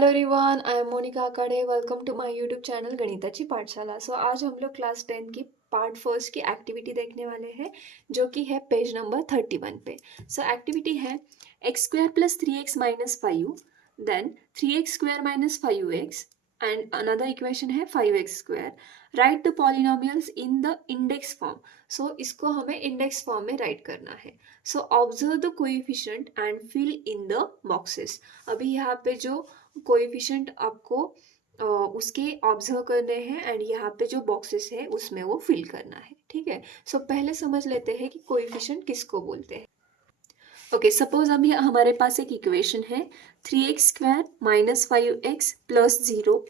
Hello everyone, I am Monika Akade. Welcome to my YouTube channel Ganitachi Pathshala. सो आज हम लोग क्लास 10 की पार्ट फर्स्ट की एक्टिविटी देखने वाले हैं, जो कि है पेज नंबर 31 पे। सो एक्टिविटी है x square plus 3x minus 5, then 3x square minus 5x and another equation है 5x square. Write the polynomials in the index form. So इसको हमें इंडेक्स फॉर्म में राइट करना है। So observe the coefficient and fill in the boxes. अभी यहाँ पे जो कोएफिशिएंट आपको उसके ऑब्जर्व करने हैं एंड यहाँ पे जो बॉक्सेस है उसमें वो फिल करना है। ठीक है, सो पहले समझ लेते हैं कि कोएफिशिएंट किसको बोलते हैं। ओके, सपोज अभी हमारे पास एक इक्वेशन है 3x square minus 5x plus 0।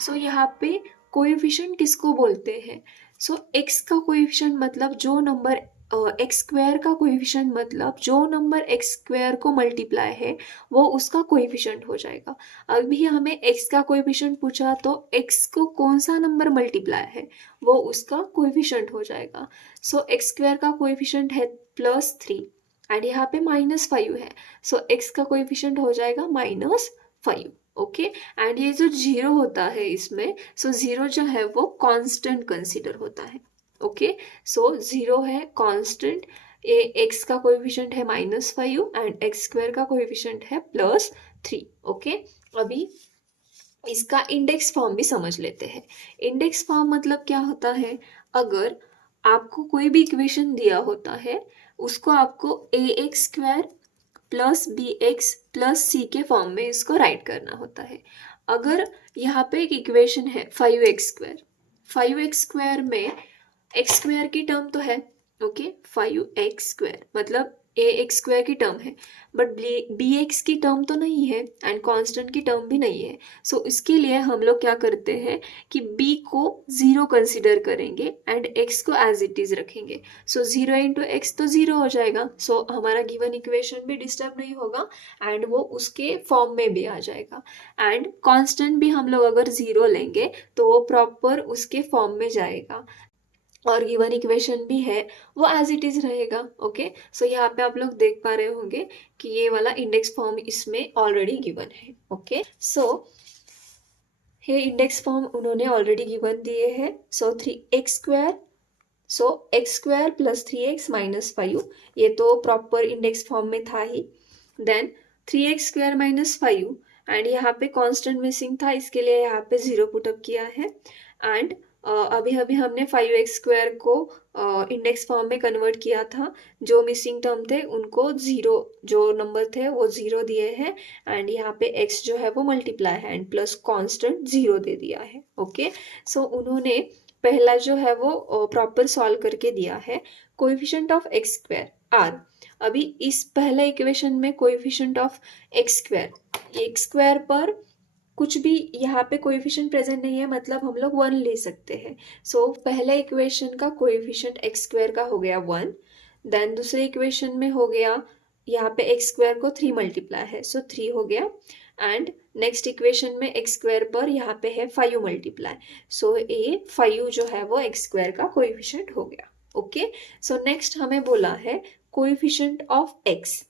सो यहाँ पे कोएफिशिएंट किसको बोलते हैं? सो x का कोएफिशिएंट मतलब जो नंबर एक्स स्क्वायर का कोएफिशिएंट मतलब जो नंबर एक्स स्क्वायर को मल्टीप्लाई है वो उसका कोएफिशिएंट हो जाएगा। अभी हमें x का कोएफिशिएंट पूछा तो x को कौन सा नंबर मल्टीप्लाई है वो उसका कोएफिशिएंट हो जाएगा। सो एक्स स्क्वायर का कोएफिशिएंट है +3 एंड यहाँ पे -5 है। सो x का कोएफिशिएंट हो जाएगा -5। ओके, एंड ये जो 0 होता है इसमें, सो 0 जो है वो कांस्टेंट कंसीडर होता है। ओके, सो 0 है कांस्टेंट। ये x का कोएफिशिएंट है -5 एंड एक्स स्क्वायर का कोएफिशिएंट है +3। ओके, अभी इसका इंडेक्स फॉर्म भी समझ लेते हैं। इंडेक्स फॉर्म मतलब क्या होता है? अगर आपको कोई भी इक्वेशन दिया होता है उसको आपको ax square plus b x plus c के फॉर्म में इसको राइट करना होता है। अगर यहाँ पे एक इक्वेशन है 5x स्क्वायर, 5x स्क्वायर में एक्स स्क्वायर की टर्म तो है, ओके, 5x स्क्वायर मतलब ए एक्स स्क्वायर की टर्म है, बट बी एक्स की टर्म तो नहीं है एंड कांस्टेंट की टर्म भी नहीं है। सो इसके लिए हम लोग क्या करते हैं कि b को 0 कंसिडर करेंगे एंड x को एज इट इज रखेंगे। सो 0 इंटू एक्स तो 0 हो जाएगा। सो हमारा गिवन इक्वेशन भी डिस्टर्ब नहीं होगा एंड वो उसके फॉर्म में भी आ जाएगा। एंड कांस्टेंट भी हम लोग अगर 0 लेंगे तो वो प्रॉपर उसके फॉर्म में जाएगा और गिवन इक्वेशन भी है वो एज इट इज रहेगा। ओके, सो यहाँ पे आप लोग देख पा रहे होंगे कि ये वाला इंडेक्स फॉर्म इसमें ऑलरेडी गिवन है। ओके, सो ये इंडेक्स फॉर्म उन्होंने ऑलरेडी गिवन दिए हैं। So 3x square, so x square plus 3x minus 5, ये तो प्रॉपर इंडेक्स फॉर्म में था ही। Then 3x square minus 5 and यहाँ पे कांस्टेंट मिसिंग था, इसके लिए यहाँ पे 0 पुटअप किया है। एंड अभी अभी हमने 5x स्क्वायर को इंडेक्स फॉर्म में कन्वर्ट किया था। जो मिसिंग टर्म थे उनको 0, जो नंबर थे वो 0 दिए हैं एंड यहाँ पे x जो है वो मल्टीप्लाई है एंड प्लस कांस्टेंट 0 दे दिया है। ओके, सो उन्होंने पहला जो है वो प्रॉपर सॉल्व करके दिया है। Coefficient of x square are. अभी इस पहले इक्वेशन में कोएफिशिएंट ऑफ एक्स स्क्वायर पर कुछ भी यहाँ पे कोएफिशिएंट प्रेजेंट नहीं है, मतलब हम लोग 1 ले सकते हैं। सो पहले इक्वेशन का कोएफिशिएंट एक्स स्क्वायर का हो गया 1। देन दूसरे इक्वेशन में हो गया यहाँ पे एक्स स्क्वायर को 3 मल्टीप्लाई है, सो 3 हो गया। एंड नेक्स्ट इक्वेशन में एक्स स्क्वायर पर यहाँ पे है 5 मल्टीप्लाई, सो ये 5 जो है वो एक्स स्क्वायर का कोएफिशिएंट हो गया। ओके, सो नेक्स्ट हमें बोला है कोएफिशिएंट ऑफ एक्स।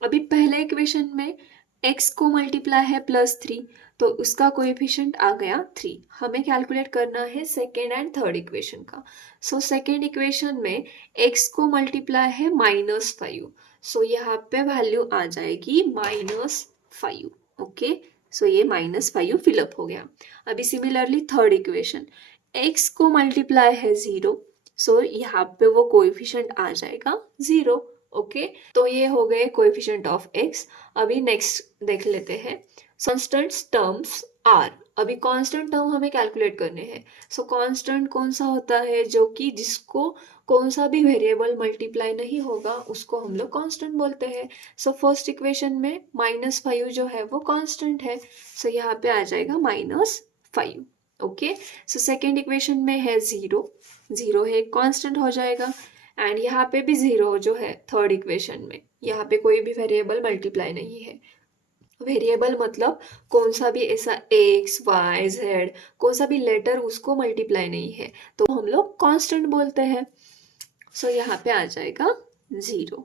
अभी पहले इक्वेशन में x को मल्टीप्लाई है +3, तो उसका कोएफिशिएंट आ गया 3। हमें कैलकुलेट करना है सेकेंड एंड थर्ड इक्वेशन का। सो सेकेंड इक्वेशन में x को मल्टीप्लाई है -5, सो यहाँ पे वैल्यू आ जाएगी -5। ओके, सो ये -5 फिलअप हो गया। अभी सिमिलरली थर्ड इक्वेशन, x को मल्टीप्लाई है 0, सो यहाँ पे वो कोएफिशिएंट आ जाएगा 0। ओके, तो ये हो गए कोएफिशिएंट ऑफ x। अभी नेक्स्ट देख लेते हैं कांस्टेंट टर्म्स आर। अभी कांस्टेंट टर्म हमें कैलकुलेट करने हैं। सो कांस्टेंट कौन सा होता है? जो कि जिसको कौन सा भी वेरिएबल मल्टीप्लाई नहीं होगा उसको हम लोग कांस्टेंट बोलते हैं। सो फर्स्ट इक्वेशन में -5 जो है वो कांस्टेंट है, सो यहाँ पे आ जाएगा -5। ओके, सो सेकेंड इक्वेशन में है 0 है, कांस्टेंट हो जाएगा। एंड यहाँ पे भी 0 जो है थर्ड इक्वेशन में, यहाँ पे कोई भी वेरिएबल मल्टीप्लाई नहीं है। वेरिएबल मतलब कौन सा भी ऐसा x y z कौन सा भी लेटर उसको मल्टीप्लाई नहीं है, तो हम लोग कांस्टेंट बोलते हैं। सो यहाँ पे आ जाएगा 0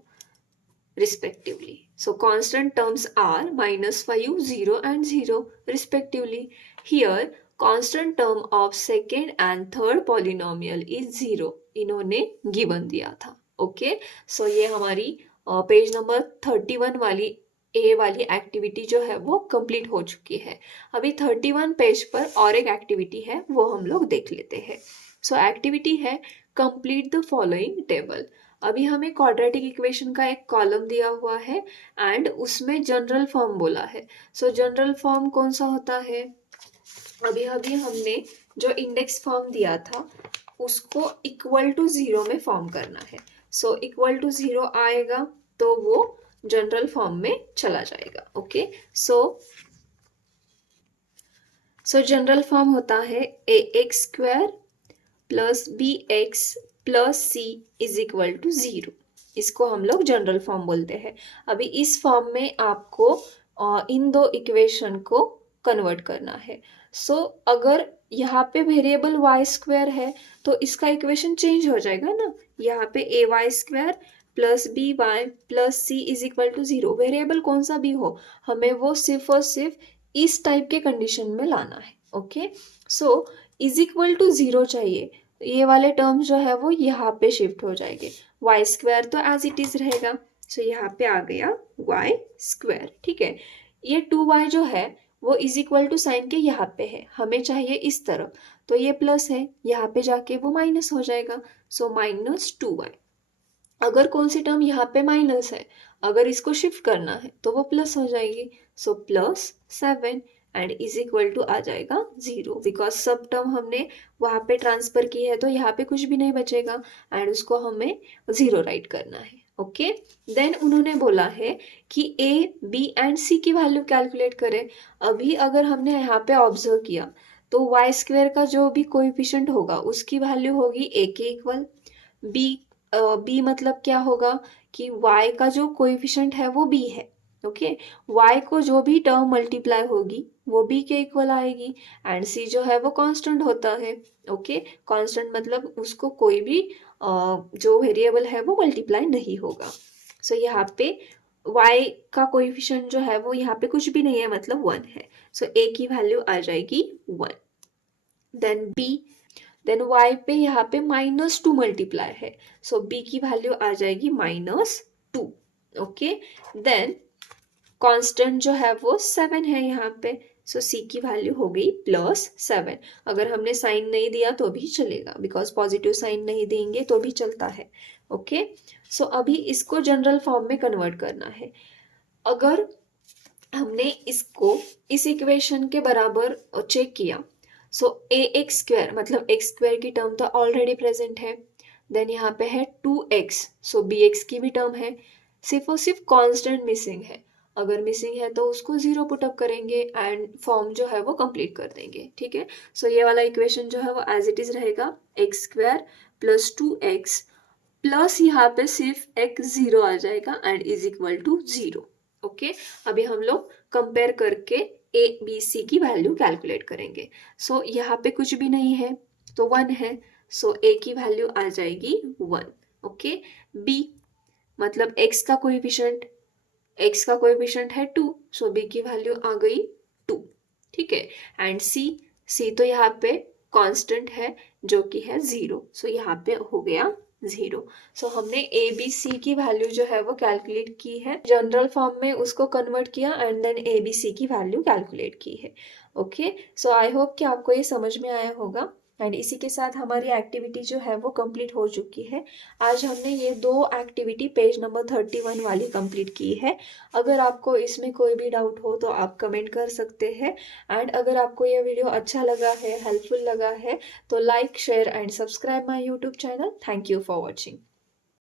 respectively. So constant terms are -5, 0 and 0 respectively. Here constant term of second and third polynomial is 0. इन्होंने given दिया था. ओके सो ये हमारी पेज नंबर 31 वाली ए वाली एक्टिविटी जो है वो कंप्लीट हो चुकी है. अभी 31 पेज पर और एक एक्टिविटी है, वो हम लोग देख लेते हैं. सो एक्टिविटी है कंप्लीट द फॉलोइंग टेबल. अभी हमें क्वाड्रेटिक इक्वेशन का एक कॉलम दिया हुआ है एंड उसमें जनरल फॉर्म बोला है. सो जनरल फॉर्म कौन सा होता है? अभी अभी हमने जो इंडेक्स फॉर्म दिया था उसको इक्वल टू 0 में फॉर्म करना है. सो इक्वल टू 0 आएगा तो वो जनरल फॉर्म में चला जाएगा. ओके सो जनरल फॉर्म होता है ax² plus bx plus c is equal to 0. इसको हम लोग जनरल फॉर्म बोलते हैं. अभी इस फॉर्म में आपको इन दो इक्वेशन को कन्वर्ट करना है. सो अगर यहाँ पे वेरिएबल y² है तो इसका इक्वेशन चेंज हो जाएगा ना. यहाँ पे ay² plus by plus c is equal to 0. Variable कौन सा भी हो, हमें वो सिर्फ और सिर्फ इस टाइप के कंडीशन में लाना है. Okay so is equal to 0 चाहिए. ये वाले टर्म जो है वो यहाँ पे शिफ्ट हो जाएंगे. y² तो एज इट इज रहेगा. सो यहाँ पे आ गया y². ठीक है, ये 2y जो है वो इज इक्वल टू साइन के यहाँ पे है, हमें चाहिए इस तरफ, तो ये प्लस है, यहाँ पे जाके वो माइनस हो जाएगा. सो -2y. अगर कौन सी टर्म यहाँ पे माइनस है, अगर इसको शिफ्ट करना है तो वो प्लस हो जाएगी. सो +7 एंड इज इक्वल टू आ जाएगा 0. बिकॉज सब टर्म हमने वहाँ पे ट्रांसफर की है तो यहाँ पे कुछ भी नहीं बचेगा एंड उसको हमें 0 राइट करना है. ओके देन उन्होंने बोला है कि a, b एंड c की वैल्यू कैलकुलेट करें. अभी अगर हमने यहाँ पे ऑब्जर्व किया तो y² का जो भी कोएफिशिएंट होगा उसकी वैल्यू होगी a के इक्वल. b मतलब क्या होगा कि y का जो कोएफिशिएंट है वो b है. ओके y को जो भी टर्म मल्टीप्लाई होगी वो b के इक्वल आएगी एंड c जो है वो कांस्टेंट होता है. ओके कांस्टेंट मतलब उसको कोई भी जो वेरिएबल है वो मल्टीप्लाई नहीं होगा. सो यहाँ पे y का कोएफिशिएंट जो है वो यहाँ पे कुछ भी नहीं है, मतलब 1 है. सो a की वैल्यू आ जाएगी 1. देन y पे यहाँ पे -2 मल्टीप्लाई है, सो b की वैल्यू आ जाएगी -2. ओके देन कांस्टेंट जो है वो 7 है यहाँ पे, सो c की वैल्यू हो गई +7. अगर हमने साइन नहीं दिया तो भी चलेगा, बिकॉज पॉजिटिव साइन नहीं देंगे तो भी चलता है. ओके सो अभी इसको जनरल फॉर्म में कन्वर्ट करना है. अगर हमने इसको इस इक्वेशन के बराबर चेक किया, सो ax² मतलब x² की टर्म तो ऑलरेडी प्रेजेंट है. देन यहाँ पे है 2x, सो bx की भी टर्म है. सिर्फ और सिर्फ कांस्टेंट मिसिंग है. अगर मिसिंग है तो उसको 0 पुटअप करेंगे एंड फॉर्म जो है वो कंप्लीट कर देंगे. ठीक है सो ये वाला इक्वेशन जो है वो एज इट इज रहेगा x² प्लस 2x प्लस यहाँ पे सिर्फ x 0 आ जाएगा and is equal to 0. Okay अभी हम लोग कंपेयर करके a b c की वैल्यू कैलकुलेट करेंगे. सो यहाँ पे कुछ भी नहीं है तो 1 है, सो a की वैल्यू आ जाएगी 1. ओके b मतलब x का कोएफिशिएंट है 2, सो b की वैल्यू आ गई 2. ठीक है एंड c तो यहाँ पे कांस्टेंट है जो कि है 0, सो यहाँ पे हो गया 0. सो हमने a b c की वैल्यू जो है वो कैलकुलेट की है, जनरल फॉर्म में उसको कन्वर्ट किया and then a b c की वैल्यू कैलकुलेट की है. ओके सो आई होप कि आपको ये समझ में आया होगा एंड इसी के साथ हमारी एक्टिविटी जो है वो कंप्लीट हो चुकी है. आज हमने ये 2 एक्टिविटी पेज नंबर 31 वाली कंप्लीट की है. अगर आपको इसमें कोई भी डाउट हो तो आप कमेंट कर सकते हैं एंड अगर आपको ये वीडियो अच्छा लगा है, हेल्पफुल लगा है तो like, share and subscribe my YouTube channel. Thank you for watching.